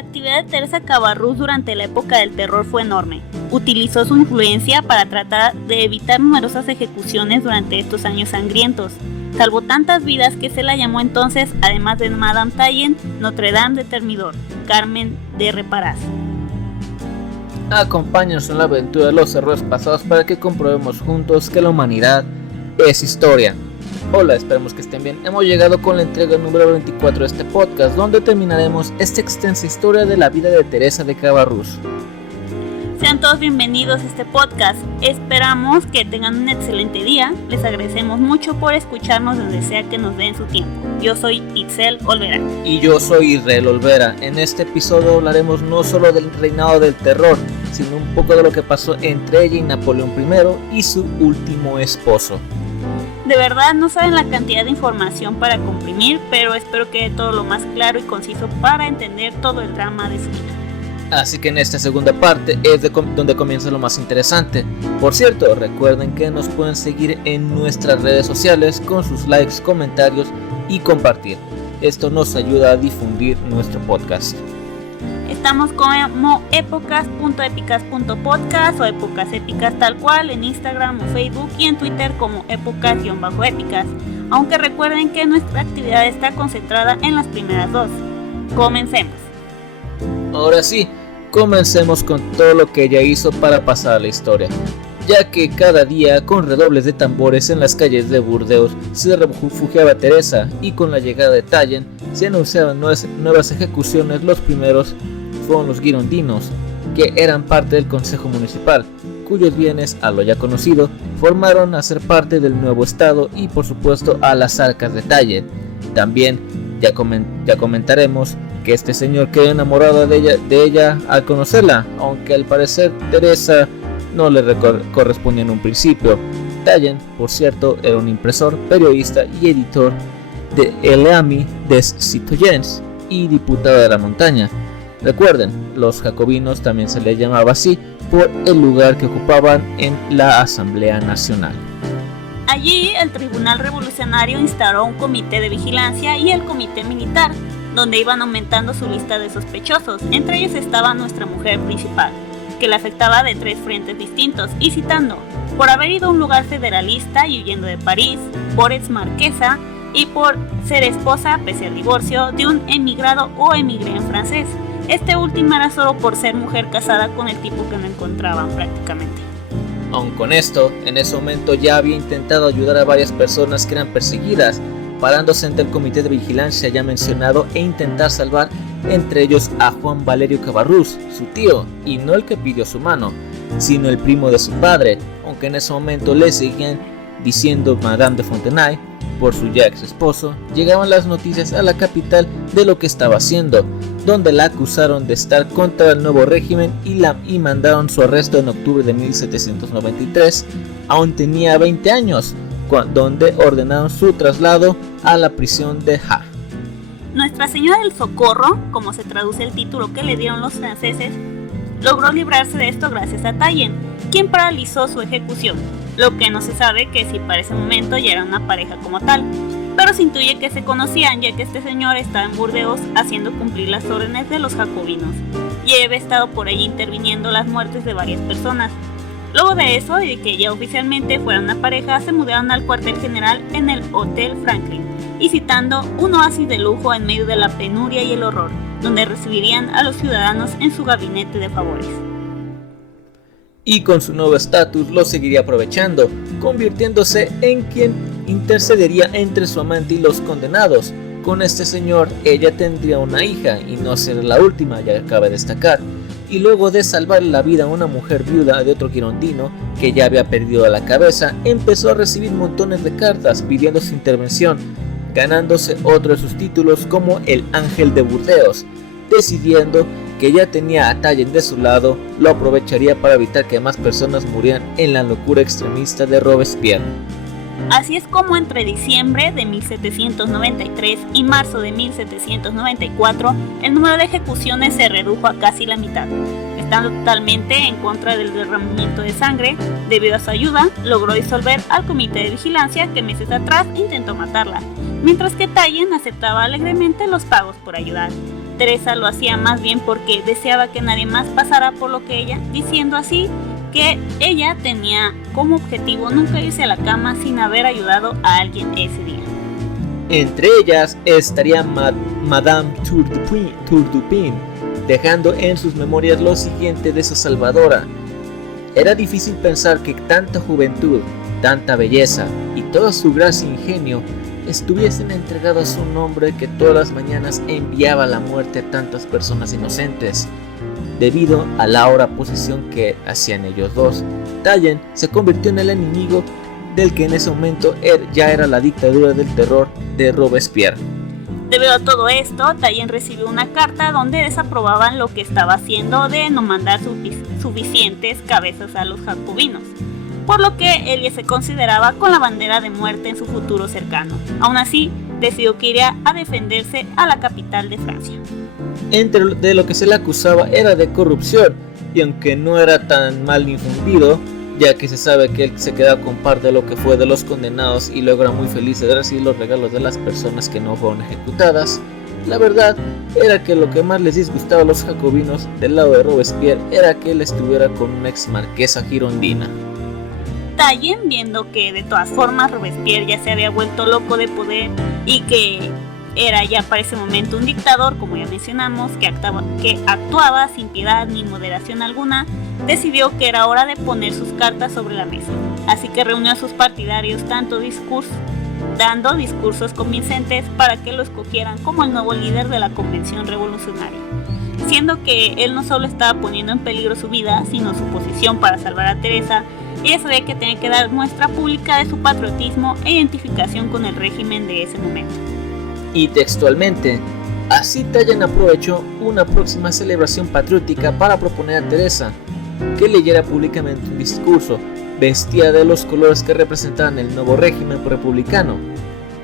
La actividad de Teresa Cabarrús durante la época del terror fue enorme. Utilizó su influencia para tratar de evitar numerosas ejecuciones durante estos años sangrientos. Salvó tantas vidas que se la llamó entonces, además de Madame Taille, Notre Dame de Thermidor, Carmen de Reparaz. Acompáñanos en la aventura de los errores pasados para que comprobemos juntos que la humanidad es historia. Hola, esperemos que estén bien. Hemos llegado con la entrega número 24 de este podcast, donde terminaremos esta extensa historia de la vida de Teresa de Cabarrús. Sean todos bienvenidos a este podcast. Esperamos que tengan un excelente día. Les agradecemos mucho por escucharnos donde sea que nos den su tiempo. Yo soy Itzel Olvera. Y yo soy Israel Olvera. En este episodio hablaremos no solo del reinado del terror, sino un poco de lo que pasó entre ella y Napoleón I y su último esposo. De verdad no saben la cantidad de información para comprimir, pero espero que quede todo lo más claro y conciso para entender todo el drama de su vida. Así que en esta segunda parte es donde comienza lo más interesante. Por cierto, recuerden que nos pueden seguir en nuestras redes sociales con sus likes, comentarios y compartir. Esto nos ayuda a difundir nuestro podcast. Estamos como épocas.épicas.podcast o épocas épicas tal cual en Instagram o Facebook y en Twitter como épocas-épicas, aunque recuerden que nuestra actividad está concentrada en las primeras dos. Comencemos. Ahora sí, comencemos con todo lo que ella hizo para pasar a la historia, ya que cada día con redobles de tambores en las calles de Burdeos se refugiaba Teresa y con la llegada de Taille se anunciaban nuevas ejecuciones. Los primeros fueron los girondinos, que eran parte del consejo municipal, cuyos bienes, a lo ya conocido, formaron a ser parte del nuevo estado y por supuesto a las arcas de Taille. También ya comentaremos que este señor quedó enamorado de ella al conocerla, aunque al parecer Teresa no le correspondía en un principio. Taille, por cierto, era un impresor, periodista y editor de El Ami des Citoyens y diputado de la montaña. Recuerden, los jacobinos también se les llamaba así por el lugar que ocupaban en la Asamblea Nacional. Allí el Tribunal Revolucionario instauró un comité de vigilancia y el comité militar, donde iban aumentando su lista de sospechosos. Entre ellos estaba nuestra mujer principal, que la afectaba de 3 frentes distintos, y citando: por haber ido a un lugar federalista y huyendo de París, por ex marquesa y por ser esposa, pese al divorcio, de un emigrado o emigré en francés. Este último era solo por ser mujer casada con el tipo que no encontraban prácticamente. Aun con esto, en ese momento ya había intentado ayudar a varias personas que eran perseguidas, parándose ante el comité de vigilancia ya mencionado e intentar salvar entre ellos a Juan Valerio Cabarrús, su tío, y no el que pidió su mano, sino el primo de su padre, aunque en ese momento le seguían diciendo Madame de Fontenay por su ya ex esposo. Llegaban las noticias a la capital de lo que estaba haciendo, donde la acusaron de estar contra el nuevo régimen y mandaron su arresto en octubre de 1793, aún tenía 20 años, donde ordenaron su traslado a la prisión de Ha. Nuestra Señora del Socorro, como se traduce el título que le dieron los franceses, logró librarse de esto gracias a Taille, quien paralizó su ejecución, lo que no se sabe que si para ese momento ya era una pareja como tal, pero se intuye que se conocían, ya que este señor estaba en Burdeos haciendo cumplir las órdenes de los jacobinos y había estado por ahí interviniendo las muertes de varias personas. Luego de eso, y de que ya oficialmente fueran una pareja, se mudaron al cuartel general en el Hotel Franklin, y citando un oasis de lujo en medio de la penuria y el horror, donde recibirían a los ciudadanos en su gabinete de favores. Y con su nuevo estatus lo seguiría aprovechando, convirtiéndose en quien intercedería entre su amante y los condenados. Con este señor ella tendría una hija y no será la última, ya cabe destacar. Y luego de salvar la vida a una mujer viuda de otro girondino que ya había perdido la cabeza, empezó a recibir montones de cartas pidiendo su intervención, ganándose otro de sus títulos como el Ángel de Burdeos. Decidiendo que ya tenía a Taille de su lado, lo aprovecharía para evitar que más personas murieran en la locura extremista de Robespierre. Así es como entre diciembre de 1793 y marzo de 1794 el número de ejecuciones se redujo a casi la mitad. Estando totalmente en contra del derramamiento de sangre, debido a su ayuda, logró disolver al comité de vigilancia que meses atrás intentó matarla, mientras que Taille aceptaba alegremente los pagos por ayudar. Teresa lo hacía más bien porque deseaba que nadie más pasara por lo que ella, diciendo así que ella tenía como objetivo nunca irse a la cama sin haber ayudado a alguien ese día. Entre ellas estaría Madame Turdupin, dejando en sus memorias lo siguiente de su salvadora. Era difícil pensar que tanta juventud, tanta belleza y toda su gracia e ingenio estuviesen entregados a un hombre que todas las mañanas enviaba la muerte a tantas personas inocentes. Debido a la ahora posición que hacían ellos dos, Tayen se convirtió en el enemigo del que en ese momento ya era la dictadura del terror de Robespierre. Debido a todo esto, Tayen recibió una carta donde desaprobaban lo que estaba haciendo de no mandar suficientes cabezas a los jacobinos, por lo que él ya se consideraba con la bandera de muerte en su futuro cercano. Aún así, decidió que iría a defenderse a la capital de Francia. De lo que se le acusaba era de corrupción, y aunque no era tan mal infundido, ya que se sabe que él se queda con parte de lo que fue de los condenados y luego era muy feliz de recibir los regalos de las personas que no fueron ejecutadas, la verdad era que lo que más les disgustaba a los jacobinos del lado de Robespierre era que él estuviera con una ex marquesa girondina. Tayen, viendo que de todas formas Robespierre ya se había vuelto loco de poder y que era ya para ese momento un dictador, como ya mencionamos, que actuaba sin piedad ni moderación alguna, decidió que era hora de poner sus cartas sobre la mesa. Así que reunió a sus partidarios dando discursos convincentes para que lo escogieran como el nuevo líder de la convención revolucionaria, siendo que él no solo estaba poniendo en peligro su vida, sino su posición para salvar a Teresa. Ella sabía que tenía que dar muestra pública de su patriotismo e identificación con el régimen de ese momento. Y textualmente, así Tayen aprovechó una próxima celebración patriótica para proponer a Teresa que leyera públicamente un discurso vestida de los colores que representaban el nuevo régimen republicano.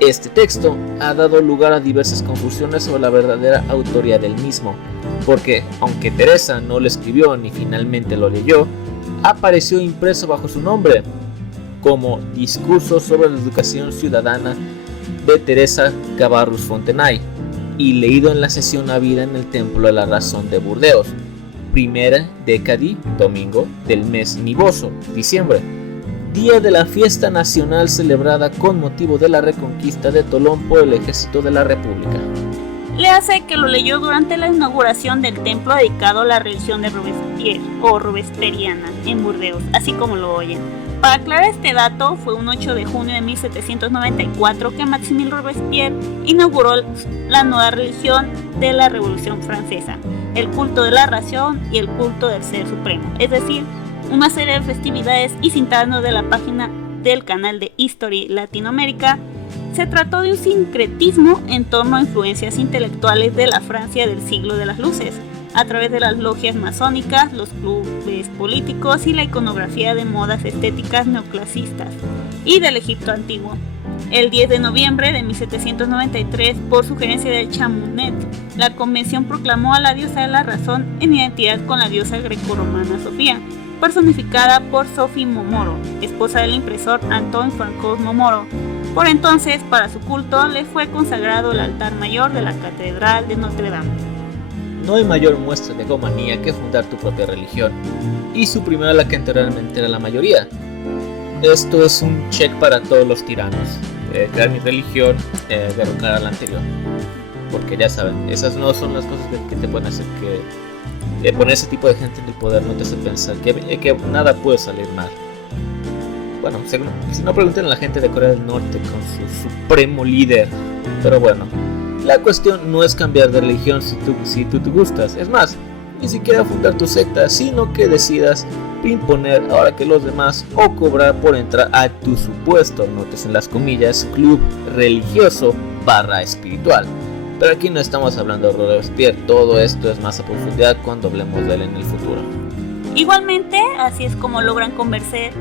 Este texto ha dado lugar a diversas confusiones sobre la verdadera autoría del mismo, porque aunque Teresa no lo escribió ni finalmente lo leyó, apareció impreso bajo su nombre como Discurso sobre la educación ciudadana de Teresa Cabarrus Fontenay y leído en la sesión habida en el Templo de la Razón de Burdeos, primera décadi, domingo del mes nivoso, diciembre, día de la fiesta nacional celebrada con motivo de la reconquista de Tolón por el ejército de la República. Le hace que lo leyó durante la inauguración del templo dedicado a la religión de Robespierre o robesperiana en Burdeos, así como lo oyen. Para aclarar este dato, fue un 8 de junio de 1794 que Maximilien Robespierre inauguró la nueva religión de la Revolución Francesa, el culto de la razón y el culto del Ser Supremo, es decir, una serie de festividades, y citando de la página del canal de History Latinoamérica, se trató de un sincretismo en torno a influencias intelectuales de la Francia del siglo de las luces, a través de las logias masónicas, los clubes políticos y la iconografía de modas estéticas neoclasistas y del Egipto antiguo. El 10 de noviembre de 1793, por sugerencia de Champmonnet, la convención proclamó a la diosa de la razón en identidad con la diosa grecorromana Sofía, personificada por Sophie Momoro, esposa del impresor Antoine Francois Momoro. Por entonces, para su culto, le fue consagrado el altar mayor de la Catedral de Notre Dame. No hay mayor muestra de egomanía que fundar tu propia religión, y suprimir a la que anteriormente era la mayoría. Esto es un check para todos los tiranos. Crear mi religión, derrocar a la anterior. Porque ya saben, esas no son las cosas que te pueden hacer que poner ese tipo de gente en el poder no te hace pensar que nada puede salir mal. Bueno, si no, pregunten a la gente de Corea del Norte con su supremo líder. Pero bueno, la cuestión no es cambiar de religión si tú te gustas. Es más, ni siquiera fundar tu secta, sino que decidas imponer ahora que los demás o cobrar por entrar a tu supuesto, notes en las comillas, club religioso / espiritual. Pero aquí no estamos hablando de Robespierre, todo esto es más a profundidad cuando hablemos de él en el futuro. Igualmente, así es como logran convencer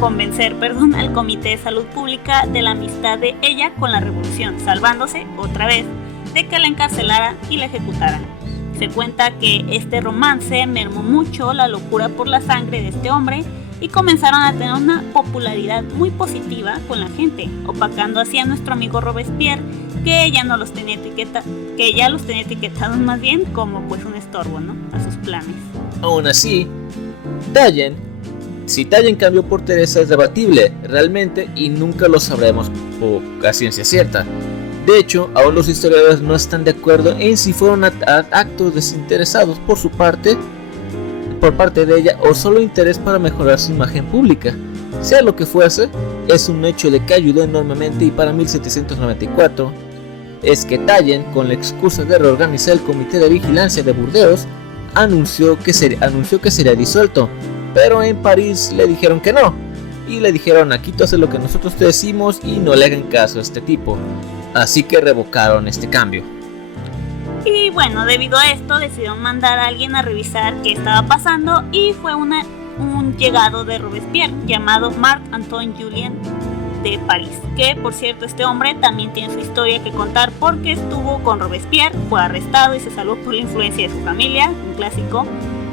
al Comité de Salud Pública de la amistad de ella con la revolución, salvándose otra vez de que la encarcelaran y la ejecutaran. Se cuenta que este romance mermó mucho la locura por la sangre de este hombre, y comenzaron a tener una popularidad muy positiva con la gente, opacando así a nuestro amigo Robespierre, que ya los tenía etiquetados más bien como pues un estorbo, ¿no?, a sus planes. Aún así, si Tayen cambió por Teresa es debatible realmente y nunca lo sabremos a ciencia cierta. De hecho, aún los historiadores no están de acuerdo en si fueron actos desinteresados por parte de ella o solo interés para mejorar su imagen pública. Sea lo que fuese, es un hecho de que ayudó enormemente, y para 1794 es que Tayen, con la excusa de reorganizar el comité de vigilancia de Burdeos, anunció que sería disuelto, pero en París le dijeron que no, y le dijeron: aquí tú haces lo que nosotros te decimos y no le hagan caso a este tipo. Así que revocaron este cambio. Y bueno, debido a esto decidieron mandar a alguien a revisar qué estaba pasando, y fue un llegado de Robespierre llamado Marc-Antoine Julien de París, que por cierto este hombre también tiene su historia que contar porque estuvo con Robespierre, fue arrestado y se salvó por la influencia de su familia, un clásico.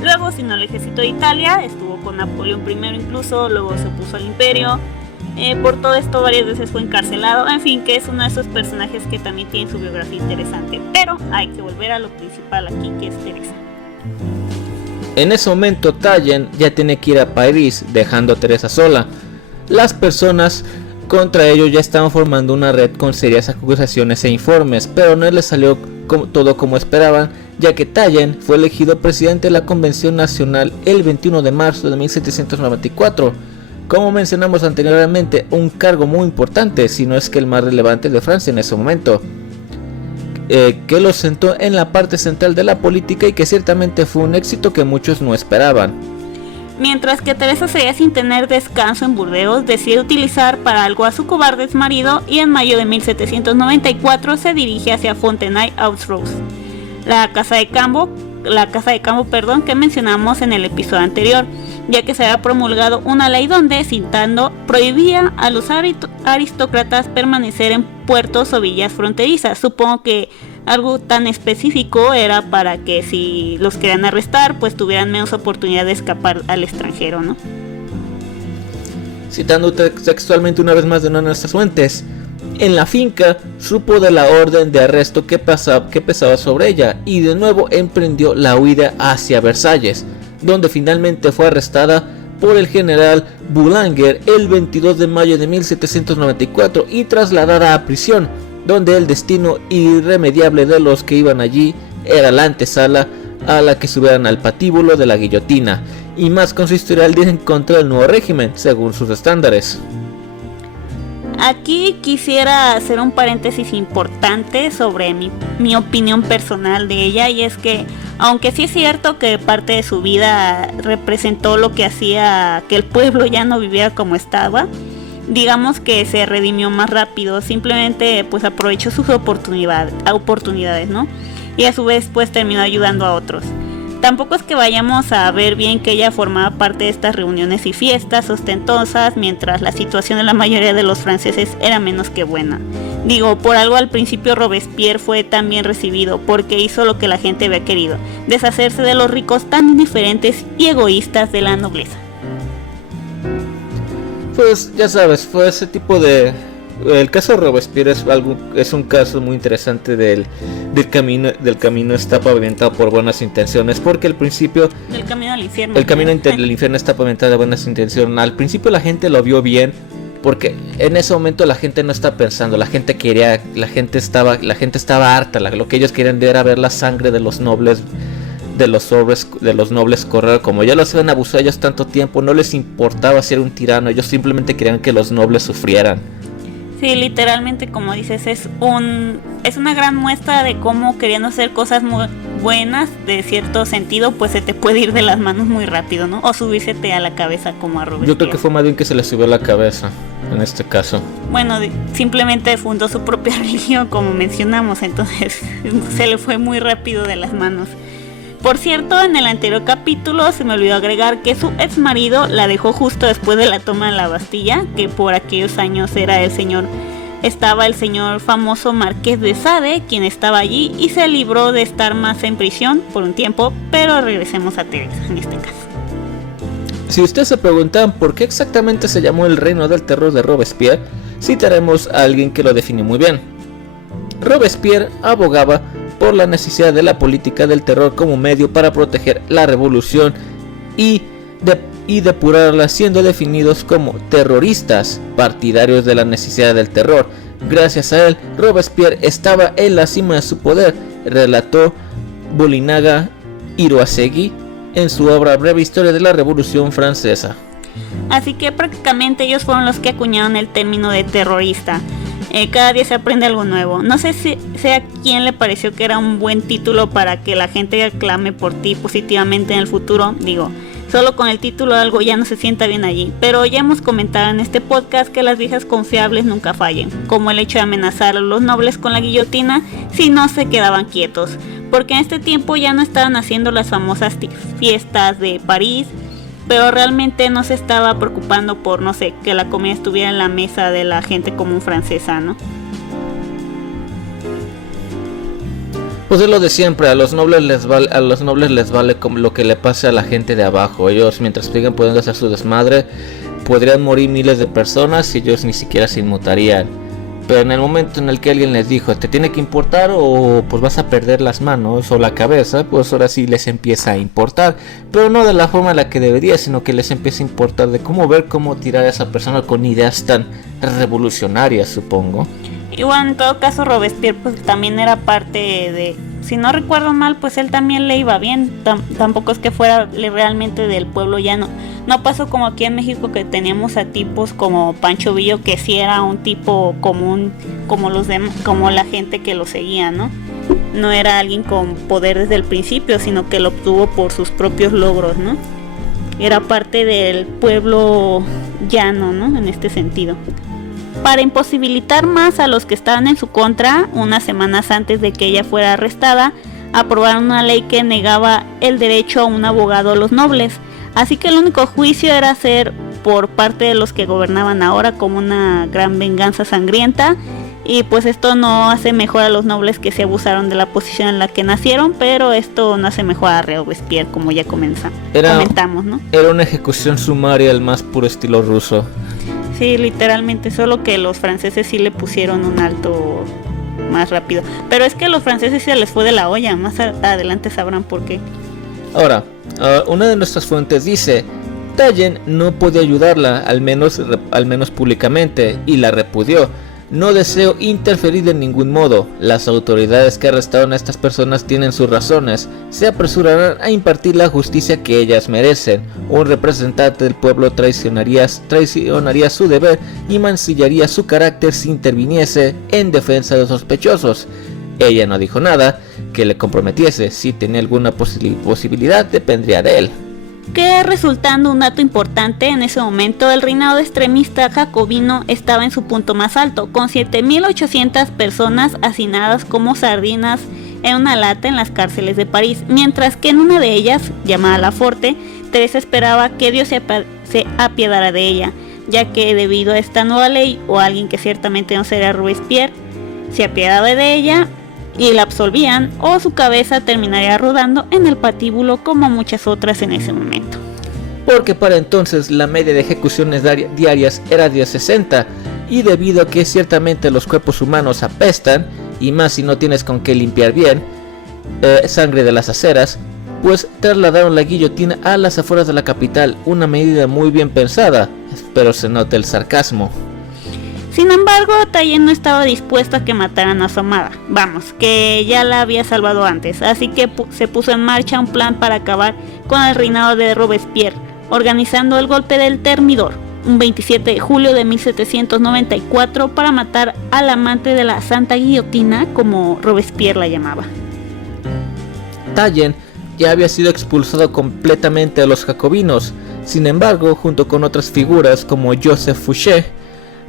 Luego se unió al ejército de Italia, estuvo con Napoleón I incluso, luego se opuso al imperio. Por todo esto varias veces fue encarcelado, en fin, que es uno de esos personajes que también tiene su biografía interesante. Pero hay que volver a lo principal aquí, que es Teresa. En ese momento Tayen ya tiene que ir a París, dejando a Teresa sola. Las personas contra ellos ya estaban formando una red con serias acusaciones e informes, pero no les salió todo como esperaban, ya que Tayen fue elegido presidente de la Convención Nacional el 21 de marzo de 1794. Como mencionamos anteriormente, un cargo muy importante, si no es que el más relevante de Francia en ese momento, que lo sentó en la parte central de la política y que ciertamente fue un éxito que muchos no esperaban. Mientras que Teresa seguía sin tener descanso en Burdeos, decide utilizar para algo a su cobarde exmarido, y en mayo de 1794 se dirige hacia Fontenay-aux-Roses, la casa de campo que mencionamos en el episodio anterior, ya que se había promulgado una ley donde, citando, prohibía a los aristócratas permanecer en puertos o villas fronterizas. Supongo que algo tan específico era para que si los querían arrestar, pues tuvieran menos oportunidad de escapar al extranjero, ¿no? Citando textualmente una vez más de una de nuestras fuentes: en la finca supo de la orden de arresto que pesaba sobre ella, y de nuevo emprendió la huida hacia Versalles, donde finalmente fue arrestada por el general Boulanger el 22 de mayo de 1794 y trasladada a prisión, donde el destino irremediable de los que iban allí era la antesala a la que subieran al patíbulo de la guillotina, y más con su historial de ir en contra del nuevo régimen según sus estándares. Aquí quisiera hacer un paréntesis importante sobre mi opinión personal de ella, y es que aunque sí es cierto que parte de su vida representó lo que hacía que el pueblo ya no viviera como estaba, digamos que se redimió más rápido, simplemente pues aprovechó sus oportunidades, ¿no? Y a su vez pues terminó ayudando a otros. Tampoco es que vayamos a ver bien que ella formaba parte de estas reuniones y fiestas ostentosas, mientras la situación de la mayoría de los franceses era menos que buena. Digo, por algo al principio Robespierre fue tan bien recibido, porque hizo lo que la gente había querido: deshacerse de los ricos tan indiferentes y egoístas de la nobleza. Pues ya sabes, fue ese tipo de... El caso de Robespierre es un caso muy interesante del camino está pavimentado por buenas intenciones, porque al principio el camino al infierno del infierno está pavimentado de buenas intenciones. Al principio la gente lo vio bien, porque en ese momento la gente no estaba pensando, la gente estaba harta, lo que ellos querían era ver la sangre de los nobles, de los nobles correr. Como ya los habían abusado ellos tanto tiempo, no les importaba ser un tirano, ellos simplemente querían que los nobles sufrieran. Sí, literalmente, como dices, es una gran muestra de cómo, queriendo hacer cosas muy buenas, de cierto sentido, pues se te puede ir de las manos muy rápido, ¿no? O subírsete a la cabeza como a Robespierre. Yo creo que fue más bien que se le subió a la cabeza, en este caso. Bueno, simplemente fundó su propia religión, como mencionamos, entonces se le fue muy rápido de las manos. Por cierto, en el anterior capítulo se me olvidó agregar que su ex marido la dejó justo después de la toma de la Bastilla, que por aquellos años estaba el señor famoso Marqués de Sade, quien estaba allí, y se libró de estar más en prisión por un tiempo, pero regresemos a Teresa en este caso. Si ustedes se preguntan por qué exactamente se llamó el reino del terror de Robespierre, citaremos a alguien que lo define muy bien. Robespierre abogaba por la necesidad de la política del terror como medio para proteger la revolución y depurarla, siendo definidos como terroristas, partidarios de la necesidad del terror. Gracias a él, Robespierre estaba en la cima de su poder, relató Bolinaga Iroasegui en su obra Breve Historia de la Revolución Francesa. Así que prácticamente ellos fueron los que acuñaron el término de terrorista. Cada día se aprende algo nuevo. No sé si a quién le pareció que era un buen título para que la gente aclame por ti positivamente en el futuro. Digo, solo con el título algo ya no se sienta bien allí. Pero ya hemos comentado en este podcast que las viejas confiables nunca fallen, como el hecho de amenazar a los nobles con la guillotina si no se quedaban quietos. Porque en este tiempo ya no estaban haciendo las famosas fiestas de París, pero realmente no se estaba preocupando por, no sé, que la comida estuviera en la mesa de la gente común francesa, ¿no? Pues es lo de siempre, a los nobles les vale como lo que le pase a la gente de abajo. Ellos, mientras sigan pudiendo hacer su desmadre, podrían morir miles de personas y ellos ni siquiera se inmutarían. Pero en el momento en el que alguien les dijo, te tiene que importar o pues vas a perder las manos o la cabeza, pues ahora sí les empieza a importar. Pero no de la forma en la que debería, sino que les empieza a importar de cómo tirar a esa persona con ideas tan revolucionarias, supongo. Y bueno, en todo caso Robespierre pues también era parte de, si no recuerdo mal, pues él también le iba bien. Tampoco es que fuera realmente del pueblo llano. No pasó como aquí en México, que teníamos a tipos como Pancho Villa, que sí era un tipo común como los demás, como la gente que lo seguía, ¿no? No era alguien con poder desde el principio, sino que lo obtuvo por sus propios logros, ¿no? Era parte del pueblo llano, ¿no? En este sentido. Para imposibilitar más a los que estaban en su contra, unas semanas antes de que ella fuera arrestada, aprobaron una ley que negaba el derecho a un abogado a los nobles. Así que el único juicio era hacer por parte de los que gobernaban ahora como una gran venganza sangrienta. Y pues esto no hace mejor a los nobles que se abusaron de la posición en la que nacieron, pero esto no hace mejor a Robespierre, como ya comentamos, ¿no? Era una ejecución sumaria al más puro estilo ruso. Sí, literalmente, solo que los franceses sí le pusieron un alto más rápido. Pero es que a los franceses se les fue de la olla, más adelante sabrán por qué. Ahora, una de nuestras fuentes dice, Tallen no podía ayudarla, al menos públicamente, y la repudió. No deseo interferir de ningún modo. Las autoridades que arrestaron a estas personas tienen sus razones. Se apresurarán a impartir la justicia que ellas merecen. Un representante del pueblo traicionaría su deber y mancillaría su carácter si interviniese en defensa de los sospechosos. Ella no dijo nada que le comprometiese. Si tenía alguna posibilidad, dependría de él. Que resultando un dato importante, en ese momento el reinado extremista jacobino estaba en su punto más alto, con 7.800 personas hacinadas como sardinas en una lata en las cárceles de París, mientras que en una de ellas, llamada La Forte, Teresa esperaba que Dios se apiadara de ella, ya que debido a esta nueva ley, o alguien que ciertamente no sería Robespierre, se apiadaba de ella y la absolvían, o su cabeza terminaría rodando en el patíbulo como muchas otras en ese momento. Porque para entonces la media de ejecuciones diarias era de 60, y debido a que ciertamente los cuerpos humanos apestan, y más si no tienes con qué limpiar bien sangre de las aceras, pues trasladaron la guillotina a las afueras de la capital, una medida muy bien pensada, pero se nota el sarcasmo. Sin embargo, Tallen no estaba dispuesto a que mataran a su amada, que ya la había salvado antes, así que se puso en marcha un plan para acabar con el reinado de Robespierre, organizando el golpe del Termidor, un 27 de julio de 1794, para matar al amante de la Santa Guillotina, como Robespierre la llamaba. Tallen ya había sido expulsado completamente de los jacobinos. Sin embargo, junto con otras figuras como Joseph Fouché,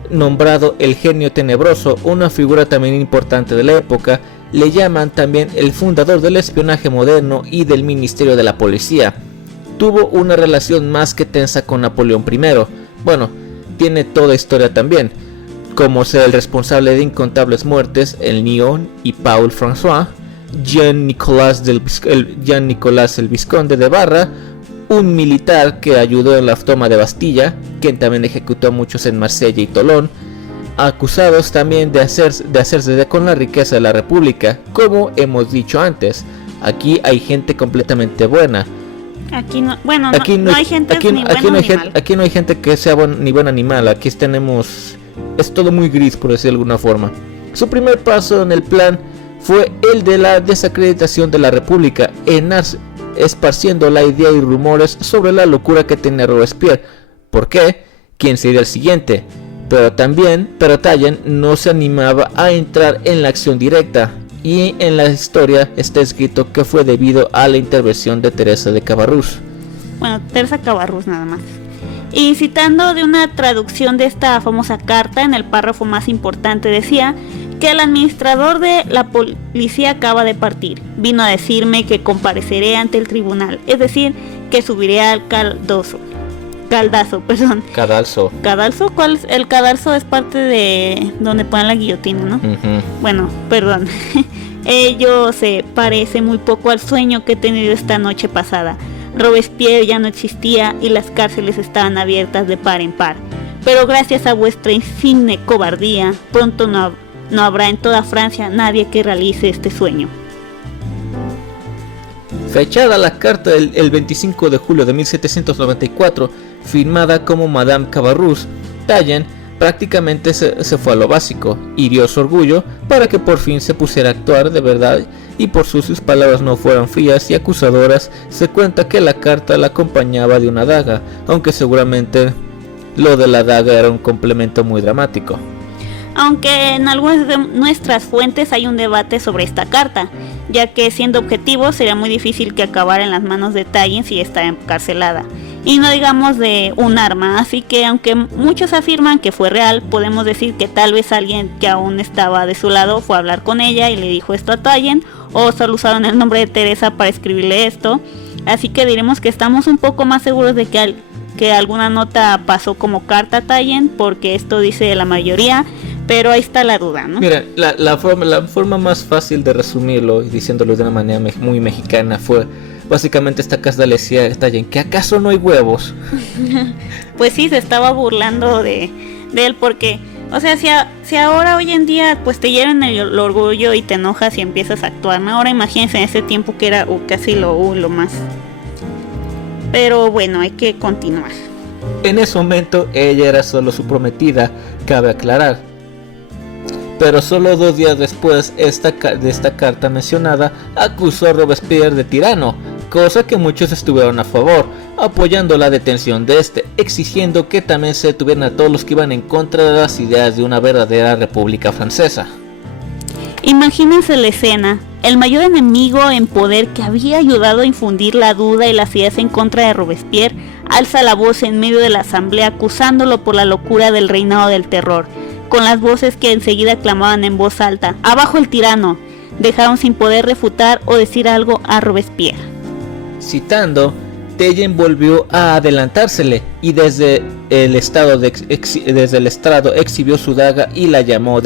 nombrado el genio tenebroso, una figura también importante de la época, le llaman también el fundador del espionaje moderno y del ministerio de la policía. Tuvo una relación más que tensa con Napoleón I. Bueno, tiene toda historia también, como ser el responsable de incontables muertes en Lyon y Paul François, Jean-Nicolas el Vizconde de Barra, un militar que ayudó en la toma de Bastilla, quien también ejecutó a muchos en Marsella y Tolón, acusados también de hacerse con la riqueza de la República. Como hemos dicho antes, aquí hay gente completamente buena. Aquí no, bueno, no hay gente ni buena ni mala. Aquí no hay gente que sea ni buen animal. Aquí es todo muy gris, por decirlo de alguna forma. Su primer paso en el plan fue el de la desacreditación de la República, esparciendo la idea y rumores sobre la locura que tenía Robespierre. ¿Por qué? ¿Quién sería el siguiente? Pero Taillon no se animaba a entrar en la acción directa, y en la historia está escrito que fue debido a la intervención de Teresa de Cabarrús. Bueno, Teresa Cabarrús nada más. Y citando de una traducción de esta famosa carta, en el párrafo más importante decía que el administrador de la policía acaba de partir. Vino a decirme que compareceré ante el tribunal, es decir, que subiré al cadalso. ¿Cadalso? ¿Cuál es? El cadalso es parte de donde ponen la guillotina, ¿no? Uh-huh. Bueno, perdón. Ello se parece muy poco al sueño que he tenido esta noche pasada. Robespierre ya no existía y las cárceles estaban abiertas de par en par. Pero gracias a vuestra insigne cobardía, pronto no habrá en toda Francia nadie que realice este sueño. Fechada la carta el 25 de julio de 1794, firmada como Madame Cabarrús, Taillon prácticamente se fue a lo básico, hirió su orgullo para que por fin se pusiera a actuar de verdad, y por sus palabras no fueran frías y acusadoras. Se cuenta que la carta la acompañaba de una daga, aunque seguramente lo de la daga era un complemento muy dramático. Aunque en algunas de nuestras fuentes hay un debate sobre esta carta, ya que siendo objetivo sería muy difícil que acabara en las manos de Taillon si está encarcelada, y no digamos de un arma, así que aunque muchos afirman que fue real, podemos decir que tal vez alguien que aún estaba de su lado fue a hablar con ella y le dijo esto a Taillon, o solo usaron el nombre de Teresa para escribirle esto, así que diremos que estamos un poco más seguros de que alguna nota pasó como carta a Taillon, porque esto dice la mayoría. Pero ahí está la duda, ¿no? Mira, la forma más fácil de resumirlo, y diciéndolo de una manera muy mexicana, fue básicamente esta carta le decía a Taillon que acaso no hay huevos. Pues sí, se estaba burlando de él, porque, o sea, si ahora hoy en día pues te llevan el orgullo y te enojas y empiezas a actuar, ¿no? Ahora imagínense en ese tiempo que era casi lo más. Pero bueno, hay que continuar. En ese momento ella era solo su prometida, cabe aclarar. Pero solo 2 días después de esta carta mencionada, acusó a Robespierre de tirano, cosa que muchos estuvieron a favor, apoyando la detención de este, exigiendo que también se detuvieran a todos los que iban en contra de las ideas de una verdadera república francesa. Imagínense la escena: el mayor enemigo en poder que había ayudado a infundir la duda y las ideas en contra de Robespierre, alza la voz en medio de la asamblea acusándolo por la locura del reinado del terror, con las voces que enseguida clamaban en voz alta: ¡abajo el tirano! Dejaron sin poder refutar o decir algo a Robespierre. Citando, Taillon volvió a adelantársele y desde el estrado exhibió su daga y le llamó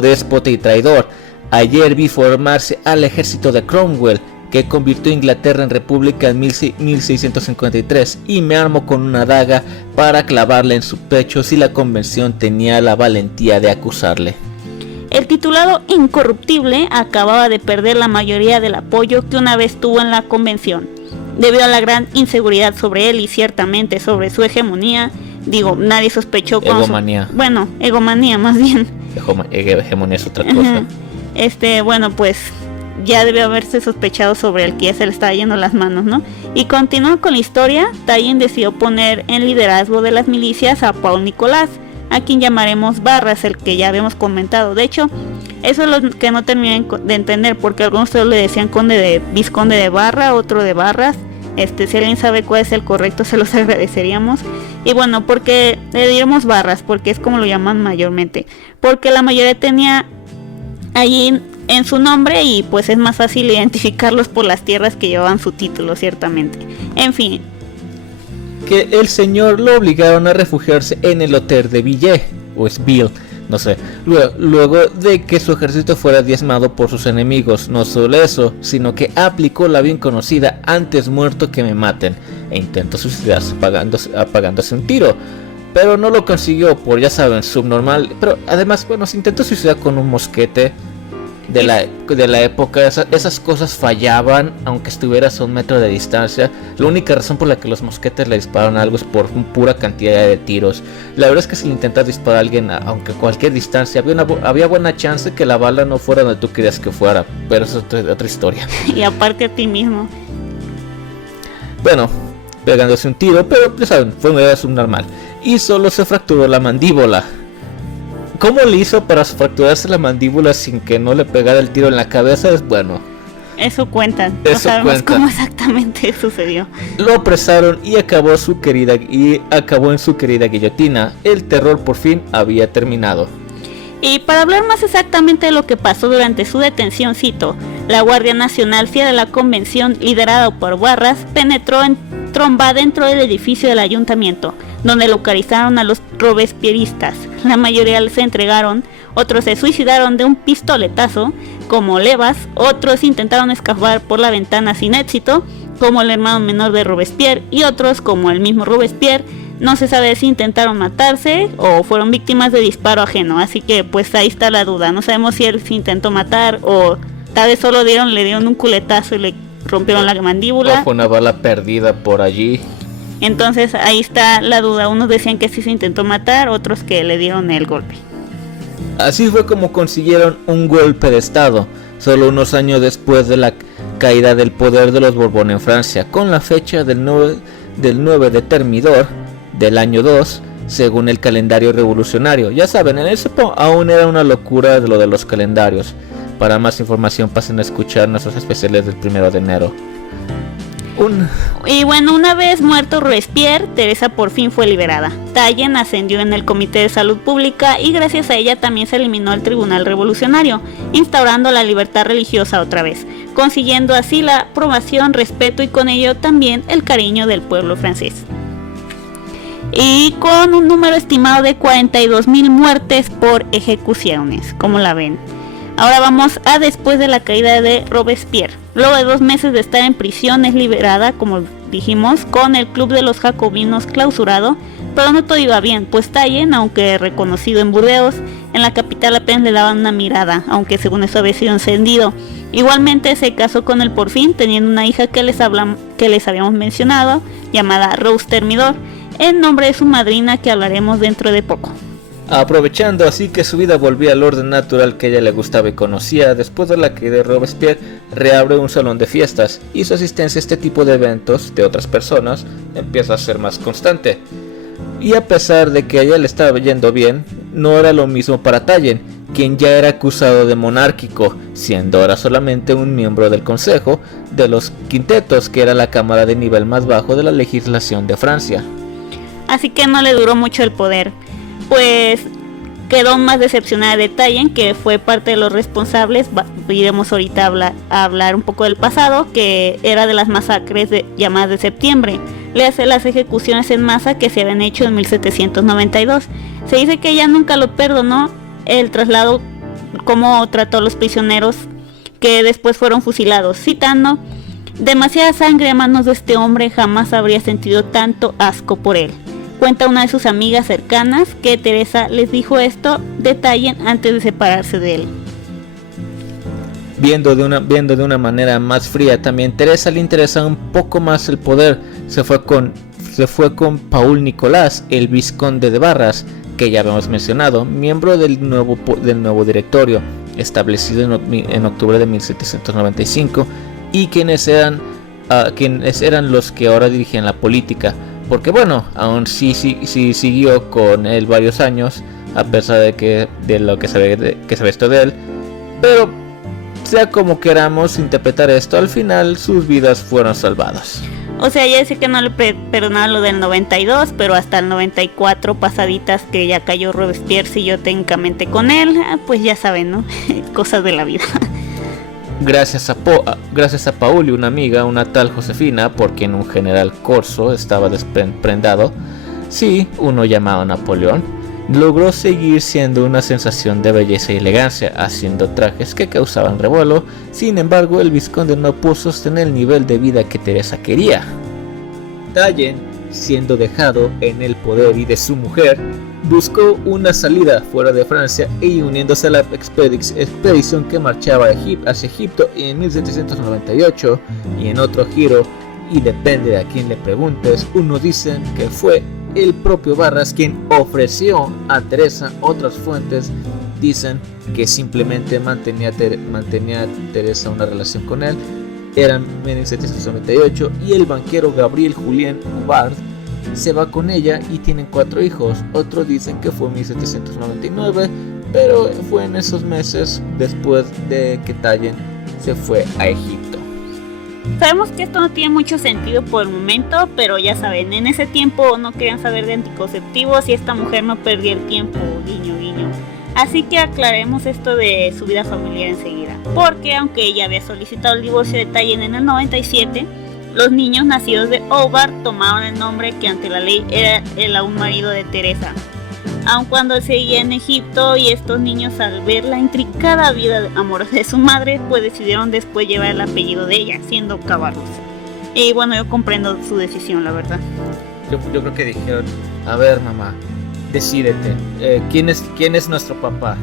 déspota y traidor. Ayer vi formarse al ejército de Cromwell, que convirtió a Inglaterra en república en 1653, y me armo con una daga para clavarla en su pecho si la convención tenía la valentía de acusarle. El titulado incorruptible acababa de perder la mayoría del apoyo que una vez tuvo en la convención, debido a la gran inseguridad sobre él y ciertamente sobre su hegemonía. Nadie sospechó con egomanía. Egomanía más bien. Hegemonía es otra cosa. Bueno, pues ya debió haberse sospechado sobre el que ya se le estaba yendo las manos, ¿no? Y continuando con la historia, Taillon decidió poner en liderazgo de las milicias a Paul Nicolás, a quien llamaremos Barras, el que ya habíamos comentado. De hecho, eso es lo que no terminé de entender, porque algunos solo le decían vizconde de Barra, otro de Barras. Si alguien sabe cuál es el correcto, se los agradeceríamos. Y bueno, porque le diremos Barras, porque es como lo llaman mayormente, porque la mayoría tenía allí en su nombre, y pues es más fácil identificarlos por las tierras que llevaban su título, ciertamente. En fin, que el señor lo obligaron a refugiarse en el hotel de Ville, no sé, luego de que su ejército fuera diezmado por sus enemigos. No solo eso, sino que aplicó la bien conocida antes muerto que me maten, e intentó suicidarse apagándose un tiro, pero no lo consiguió por, ya saben, subnormal. Pero además, bueno, se intentó suicidar con un mosquete de la época. Esas cosas fallaban aunque estuvieras a 1 metro de distancia. La única razón por la que los mosquetes le dispararon algo es por pura cantidad de tiros. La verdad es que si le intentas disparar a alguien aunque a cualquier distancia, había buena chance que la bala no fuera donde tú querías que fuera, pero eso es otra historia. Y aparte a ti mismo. Bueno, pegándose un tiro, pero ya saben, fue un subnormal y solo se fracturó la mandíbula. ¿Cómo le hizo para fracturarse la mandíbula sin que no le pegara el tiro en la cabeza? Es bueno. Eso cuentan. No sabemos cómo exactamente sucedió. Lo apresaron y acabó en su querida guillotina. El terror por fin había terminado. Y para hablar más exactamente de lo que pasó durante su detención, cito: la Guardia Nacional, fiel a la convención, liderada por Barras, penetró en tromba dentro del edificio del ayuntamiento, donde localizaron a los robespierristas. La mayoría se entregaron, otros se suicidaron de un pistoletazo, como Levas, otros intentaron escapar por la ventana sin éxito, como el hermano menor de Robespierre, y otros, como el mismo Robespierre, no se sabe si intentaron matarse o fueron víctimas de disparo ajeno. Así que pues ahí está la duda, no sabemos si él se intentó matar o tal vez solo le dieron un culetazo y le rompieron la mandíbula. O fue una bala perdida por allí. Entonces ahí está la duda, unos decían que sí se intentó matar, otros que le dieron el golpe. Así fue como consiguieron un golpe de estado, solo unos años después de la caída del poder de los Borbón en Francia, con la fecha del 9 de Termidor del año 2, según el calendario revolucionario. Ya saben, en ese aún era una locura de lo de los calendarios. Para más información pasen a escuchar nuestros especiales del 1 de enero. Y bueno, una vez muerto Robespierre, Teresa por fin fue liberada. Tayen ascendió en el Comité de Salud Pública y gracias a ella también se eliminó el Tribunal Revolucionario, instaurando la libertad religiosa otra vez, consiguiendo así la aprobación, respeto y con ello también el cariño del pueblo francés. Y con un número estimado de 42,000 muertes por ejecuciones, como la ven. Ahora vamos a después de la caída de Robespierre. Luego de 2 meses de estar en prisión es liberada, como dijimos, con el Club de los Jacobinos clausurado, pero no todo iba bien, pues Tayen, aunque reconocido en Burdeos, en la capital apenas le daban una mirada, aunque según eso había sido encendido. Igualmente se casó con el Porfín, teniendo una hija que les habíamos mencionado, llamada Rose Thermidor, en nombre de su madrina que hablaremos dentro de poco. Aprovechando así que su vida volvía al orden natural que ella le gustaba y conocía, después de la caída de Robespierre, reabre un salón de fiestas y su asistencia a este tipo de eventos de otras personas empieza a ser más constante. Y a pesar de que a ella le estaba yendo bien, no era lo mismo para Tayen, quien ya era acusado de monárquico, siendo ahora solamente un miembro del Consejo de los Quintetos, que era la cámara de nivel más bajo de la legislación de Francia. Así que no le duró mucho el poder, pues quedó más decepcionada de Tayen, que fue parte de los responsables. Iremos ahorita a hablar un poco del pasado, que era de las masacres llamadas de septiembre, le hace las ejecuciones en masa que se habían hecho en 1792. Se dice que ella nunca lo perdonó el traslado, cómo trató a los prisioneros que después fueron fusilados, citando: demasiada sangre a manos de este hombre, jamás habría sentido tanto asco por él. Cuenta una de sus amigas cercanas que Teresa les dijo esto de Tayen antes de separarse de él. Viendo de una manera más fría, también Teresa le interesaba un poco más el poder. Se fue con Paul Nicolás, el vizconde de Barras, que ya habíamos mencionado, miembro del nuevo directorio, establecido en octubre de 1795, y quienes eran los que ahora dirigían la política. Porque bueno, aún sí siguió con él varios años, a pesar de lo que se ve esto de él. Pero sea como queramos interpretar esto, al final sus vidas fueron salvadas. O sea, ya dice que no le perdonaba lo del 92, pero hasta el 94 pasaditas que ya cayó Robespierre siguió técnicamente con él. Pues ya saben, ¿no? Cosas de la vida. Gracias a Paul y una amiga, una tal Josefina, por quien un general corso estaba desprendado, sí, uno llamado Napoleón, logró seguir siendo una sensación de belleza y elegancia, haciendo trajes que causaban revuelo. Sin embargo, el vizconde no pudo sostener el nivel de vida que Teresa quería. Tayen, siendo dejado en el poder y de su mujer, buscó una salida fuera de Francia y uniéndose a la expedición que marchaba hacia Egipto en 1798, y en otro giro, y depende de a quién le preguntes, unos dicen que fue el propio Barras quien ofreció a Teresa, otras fuentes dicen que simplemente mantenía a Teresa una relación con él. Eran 1798 y el banquero Gabriel Julien Hubbard se va con ella y tienen 4 hijos. Otros dicen que fue en 1799, pero fue en esos meses después de que Tayen se fue a Egipto. Sabemos que esto no tiene mucho sentido por el momento, pero ya saben, en ese tiempo no querían saber de anticonceptivos y esta mujer no perdía el tiempo, guiño guiño. Así que aclaremos esto de su vida familiar enseguida, porque aunque ella había solicitado el divorcio de Tayen en el 97, los niños nacidos de Hubbard tomaron el nombre que ante la ley era el aún marido de Teresa. Aun cuando seguía en Egipto, y estos niños, al ver la intrincada vida amorosa de su madre, pues decidieron después llevar el apellido de ella, siendo Cabarrus. Y bueno, yo comprendo su decisión, la verdad. Yo creo que dijeron, a ver mamá, decídete, ¿quién es nuestro papá?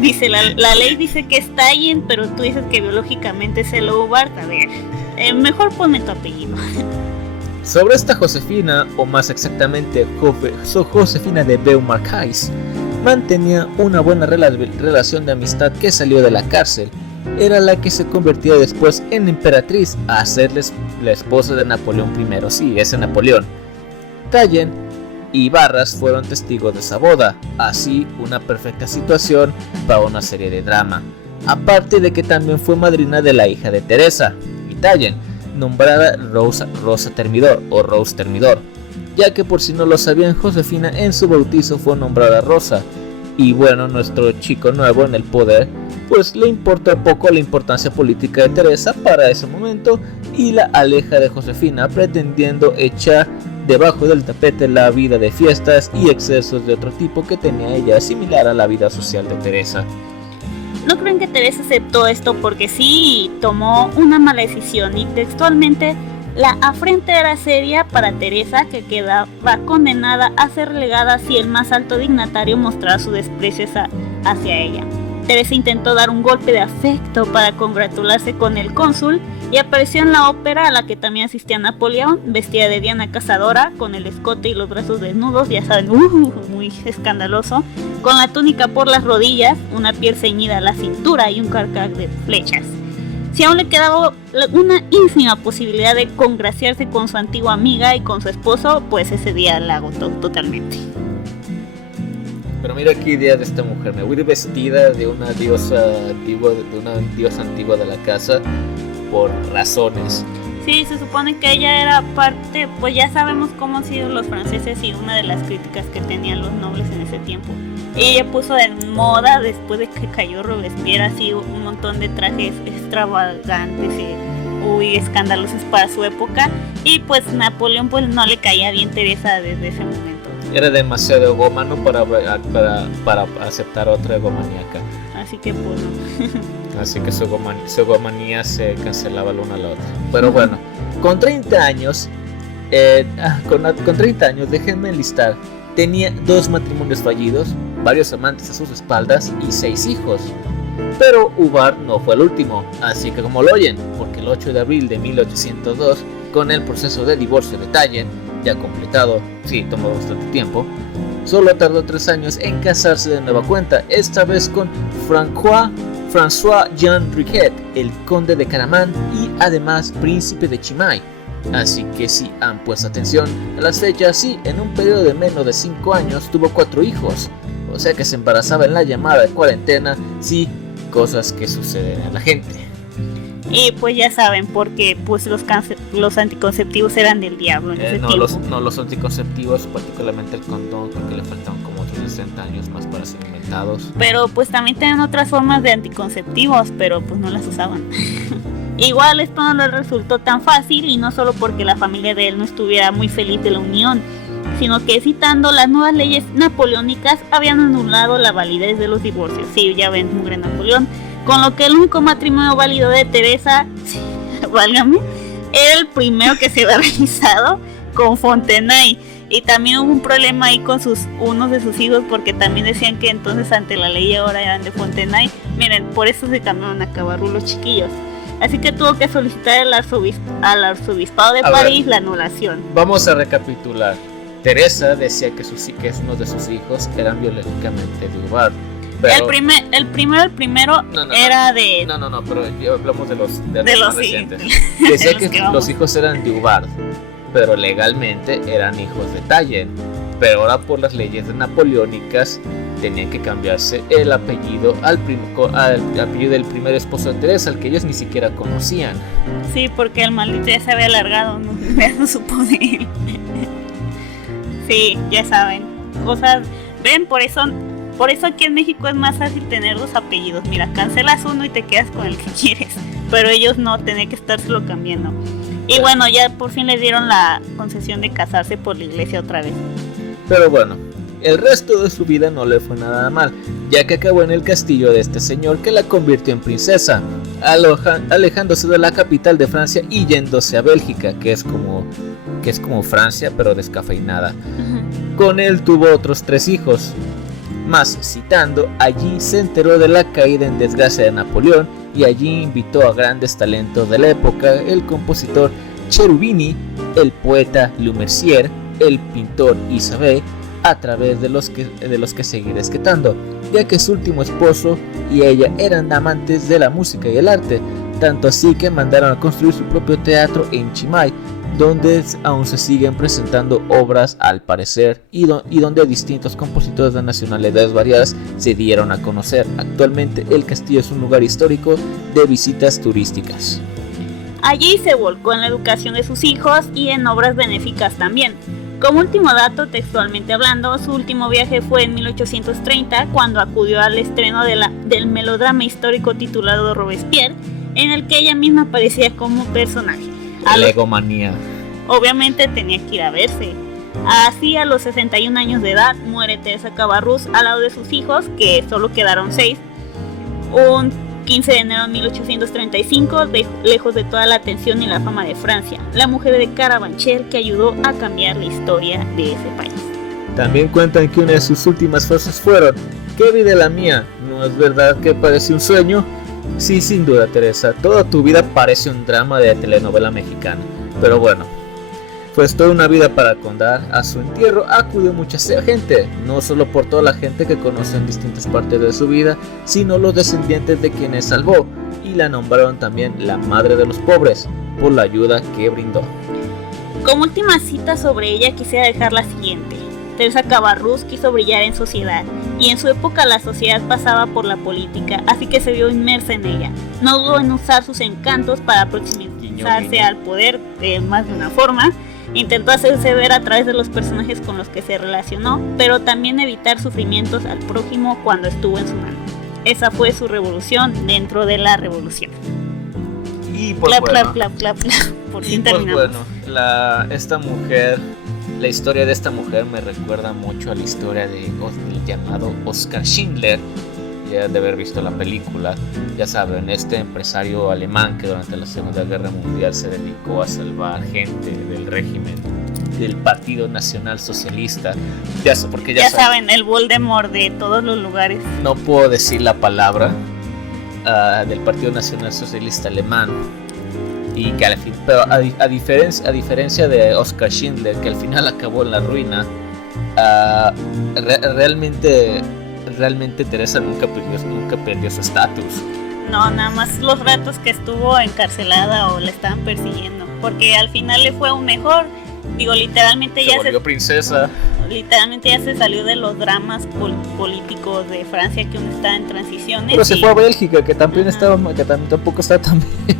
Dice, la ley dice que es Tayen, pero tú dices que biológicamente es el Hubbard. A ver, mejor ponme tu apellido. Sobre esta Josefina, o más exactamente Josefina de Beaumarchais, mantenía una buena relación de amistad que salió de la cárcel. Era la que se convertía después en emperatriz, a ser la esposa de Napoleón I. Sí, ese Napoleón. Tayen y Barras fueron testigos de esa boda, así una perfecta situación para una serie de drama. Aparte de que también fue madrina de la hija de Teresa y Tayen, nombrada Rosa Termidor o Rose Termidor, ya que por si no lo sabían, Josefina en su bautizo fue nombrada Rosa. Y bueno, nuestro chico nuevo en el poder, pues le importó poco la importancia política de Teresa para ese momento y la aleja de Josefina, pretendiendo echar debajo del tapete la vida de fiestas y excesos de otro tipo que tenía ella, similar a la vida social de Teresa. ¿No creen que Teresa aceptó esto porque sí tomó una mala decisión? Y textualmente, la afrenta era seria para Teresa, que quedaba condenada a ser relegada si el más alto dignatario mostraba su desprecio hacia ella. Teresa intentó dar un golpe de afecto para congratularse con el cónsul y apareció en la ópera, a la que también asistía Napoleón, vestida de Diana Cazadora, con el escote y los brazos desnudos, ya saben, muy escandaloso, con la túnica por las rodillas, una piel ceñida a la cintura y un carcaj de flechas. Si aún le quedaba una ínfima posibilidad de congraciarse con su antigua amiga y con su esposo, pues ese día la agotó totalmente. Pero mira qué idea de esta mujer, me voy a ir vestida de una diosa antigua de la casa por razones. Sí, se supone que ella era parte, pues ya sabemos cómo han sido los franceses y una de las críticas que tenían los nobles en ese tiempo. Ella puso de moda, después de que cayó Robespierre, así un montón de trajes extravagantes y escandalosos para su época, y pues Napoleón pues no le caía bien Teresa desde ese momento. Era demasiado egómano para aceptar otra egomaníaca. Así que pues no. Así que su egomanía se cancelaba la una a la otra. Pero bueno, con 30 años, déjenme enlistar, tenía 2 matrimonios fallidos, varios amantes a sus espaldas y 6 hijos. Pero Hubbard no fue el último, así que como lo oyen, porque el 8 de abril de 1802, con el proceso de divorcio de Tayen ya completado, sí, tomó bastante tiempo, solo tardó 3 años en casarse de nueva cuenta, esta vez con François Jean Riquet, el conde de Caramán y además príncipe de Chimay. Así que si han puesto atención a las fechas, sí, en un periodo de menos de 5 años tuvo 4 hijos, o sea que se embarazaba en la llamada cuarentena, sí, cosas que suceden a la gente. Y pues ya saben, porque pues los anticonceptivos eran del diablo en ese tiempo. Los anticonceptivos, particularmente el condón, porque le faltaban como otros 60 años más para ser inventados. Pero pues también tenían otras formas de anticonceptivos, pero pues no las usaban. Igual esto no le resultó tan fácil, y no solo porque la familia de él no estuviera muy feliz de la unión, sino que citando las nuevas leyes napoleónicas habían anulado la validez de los divorcios. Sí, ya ven, mugre Napoleón. Con lo que el único matrimonio válido de Teresa, válgame, era el primero que se había realizado con Fontenay. Y también hubo un problema ahí con unos de sus hijos, porque también decían que entonces ante la ley ahora eran de Fontenay. Miren, por eso se cambiaron a Cabarrús los chiquillos. Así que tuvo que solicitar al arzobispado de París la anulación. Vamos a recapitular. Teresa decía que uno de sus hijos eran biológicamente de Ubar. Pero el primero era de... No, pero hablamos de los más recientes. Sí. Decía que los hijos eran de Ubar, pero legalmente eran hijos de Tallen. Pero ahora por las leyes napoleónicas tenían que cambiarse el apellido al apellido del primer esposo de Teresa, al que ellos ni siquiera conocían. Sí, porque el maldito ya se había alargado, no supo de él. Sí, ya saben, cosas, ven, por eso aquí en México es más fácil tener dos apellidos. Mira, cancelas uno y te quedas con el que quieres, pero ellos no, tenían que estárselo cambiando. Y bueno, ya por fin les dieron la concesión de casarse por la iglesia otra vez. Pero bueno, el resto de su vida no le fue nada mal, ya que acabó en el castillo de este señor que la convirtió en princesa, alejándose de la capital de Francia y yéndose a Bélgica, que es como Francia pero descafeinada. Con él tuvo otros 3 hijos. Más, citando, allí se enteró de la caída en desgracia de Napoleón y allí invitó a grandes talentos de la época, el compositor Cherubini, el poeta Lemercier, el pintor Isabey, a través de los que seguí desquitando, ya que su último esposo y ella eran amantes de la música y el arte, tanto así que mandaron a construir su propio teatro en Chimay, donde aún se siguen presentando obras al parecer y donde distintos compositores de nacionalidades variadas se dieron a conocer. Actualmente el castillo es un lugar histórico de visitas turísticas. Allí se volcó en la educación de sus hijos y en obras benéficas también. Como último dato, textualmente hablando, su último viaje fue en 1830, cuando acudió al estreno del melodrama histórico titulado Robespierre, en el que ella misma aparecía como personaje. Legomanía. Obviamente tenía que ir a verse. Así, a los 61 años de edad, muere Teresa Cabarrús al lado de sus hijos, que solo quedaron 6, un 15 de enero de 1835, lejos de toda la atención y la fama de Francia, la mujer de Carabanchel que ayudó a cambiar la historia de ese país. También cuentan que una de sus últimas frases fueron: ¿qué vida la mía? ¿No es verdad que parece un sueño? Sí, sin duda, Teresa, toda tu vida parece un drama de telenovela mexicana. Pero bueno, pues toda una vida para contar. A su entierro acudió mucha gente, no solo por toda la gente que conoce en distintas partes de su vida, sino los descendientes de quienes salvó, y la nombraron también la madre de los pobres, por la ayuda que brindó. Como última cita sobre ella quisiera dejar la siguiente. Teresa Cabarrús quiso brillar en sociedad, y en su época la sociedad pasaba por la política, así que se vio inmersa en ella. No dudó en usar sus encantos para aproximarse al poder de más de una forma. Intentó hacerse ver a través de los personajes con los que se relacionó, pero también evitar sufrimientos al prójimo cuando estuvo en su mano. Esa fue su revolución dentro de la revolución. Y pues Por fin terminamos. La historia de esta mujer me recuerda mucho a la historia de el llamado Oskar Schindler. Ya de haber visto la película, ya saben, este empresario alemán que durante la Segunda Guerra Mundial se dedicó a salvar gente del régimen del Partido Nacional Socialista. Ya saben, el Voldemort de todos los lugares. No puedo decir la palabra del Partido Nacional Socialista alemán. Y que al fin, pero a diferencia de Oskar Schindler, que al final acabó en la ruina, realmente Teresa nunca perdió su estatus. No, nada más los ratos que estuvo encarcelada o la estaban persiguiendo, porque al final le fue aún mejor. Digo, literalmente se volvió princesa. Literalmente ya se salió de los dramas políticos de Francia, que uno está en transiciones. Pero se fue a Bélgica, que también tampoco está tan bien.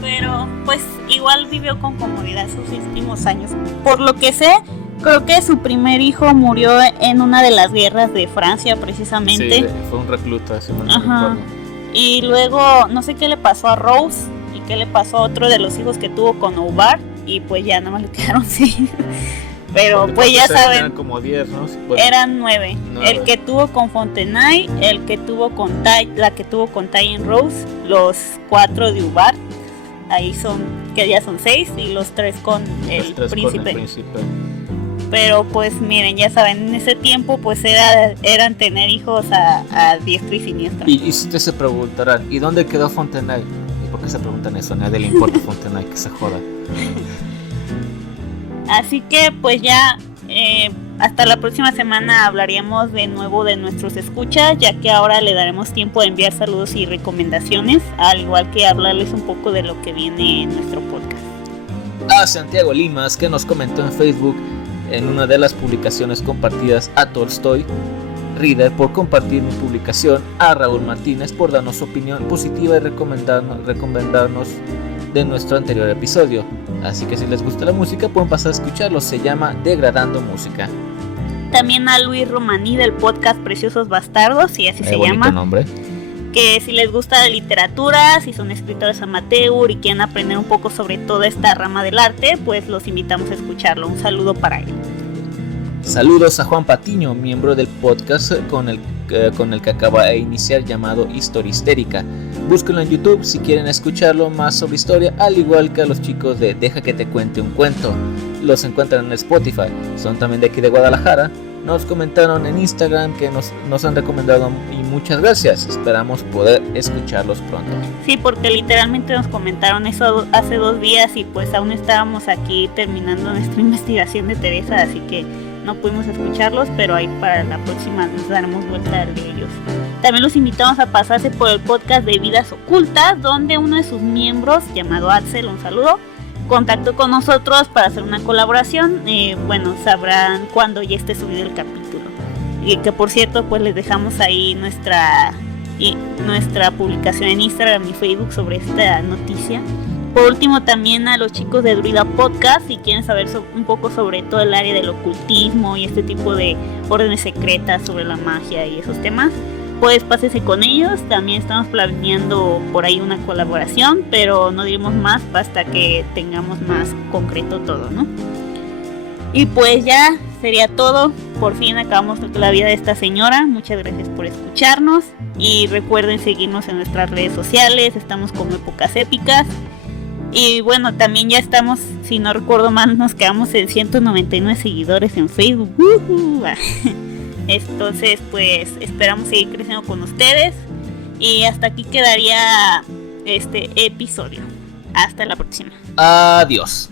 Pero pues igual vivió con comodidad sus últimos años. Por lo que sé, creo que su primer hijo murió en una de las guerras de Francia, precisamente. Sí, fue un recluta, si no me recuerdo. Y luego no sé qué le pasó a Rose y qué le pasó a otro de los hijos que tuvo con Obar, y pues ya nada más le quedaron 6. Pero Porque pues ya ¿cuántos eran? saben, Eran como 10, ¿no? Bueno, eran 9. 9. El que tuvo con Fontenay, el que tuvo con la que tuvo con Tyen Rose, los 4 de Ubar, ahí son, que ya son 6, y los 3 con el los 3 príncipe. con el príncipe. Pero pues miren, ya saben, en ese tiempo pues eran tener hijos a diestra y siniestra. Y si ustedes se preguntarán, ¿y dónde quedó Fontenay? ¿Y por qué se preguntan eso? A nadie le importa Fontenay, que se joda. Así que pues ya hasta la próxima semana hablaríamos de nuevo de nuestros escuchas, ya que ahora le daremos tiempo de enviar saludos y recomendaciones, al igual que hablarles un poco de lo que viene en nuestro podcast. A Santiago Limas, que nos comentó en Facebook en una de las publicaciones compartidas, a Tolstoy Reader por compartir mi publicación, a Raúl Martínez por darnos su opinión positiva y recomendarnos de nuestro anterior episodio. Así que si les gusta la música pueden pasar a escucharlo, se llama Degradando Música. También a Luis Romaní del podcast Preciosos Bastardos, y así se llama. Nombre. Que si les gusta la literatura, si son escritores amateur y quieren aprender un poco sobre toda esta rama del arte, pues los invitamos a escucharlo. Un saludo para él. Saludos a Juan Patiño, miembro del podcast con el que acaba de iniciar, llamado Historia Histérica. Búsquenlo en YouTube si quieren escucharlo más sobre historia, al igual que a los chicos de Deja que te cuente un cuento. Los encuentran en Spotify, son también de aquí de Guadalajara. Nos comentaron en Instagram que nos han recomendado y muchas gracias. Esperamos poder escucharlos pronto. Sí, porque literalmente nos comentaron eso hace 2 días y pues aún estábamos aquí terminando nuestra investigación de Teresa, así que no pudimos escucharlos, pero ahí para la próxima nos daremos vuelta de ellos. También los invitamos a pasarse por el podcast de Vidas Ocultas, donde uno de sus miembros, llamado Axel, un saludo, contactó con nosotros para hacer una colaboración. Bueno, sabrán cuando ya esté subido el capítulo. Y que por cierto, pues les dejamos ahí nuestra publicación en Instagram y Facebook sobre esta noticia. Por último, también a los chicos de Druida Podcast, si quieren saber un poco sobre todo el área del ocultismo y este tipo de órdenes secretas sobre la magia y esos temas, pues pásese con ellos. También estamos planeando por ahí una colaboración, pero no diremos más hasta que tengamos más concreto todo, ¿no? Y pues ya sería todo. Por fin acabamos la vida de esta señora. Muchas gracias por escucharnos y recuerden seguirnos en nuestras redes sociales. Estamos como Épocas Épicas. Y bueno, también ya estamos, si no recuerdo mal, nos quedamos en 199 seguidores en Facebook. Entonces pues esperamos seguir creciendo con ustedes. Y hasta aquí quedaría este episodio. Hasta la próxima. Adiós.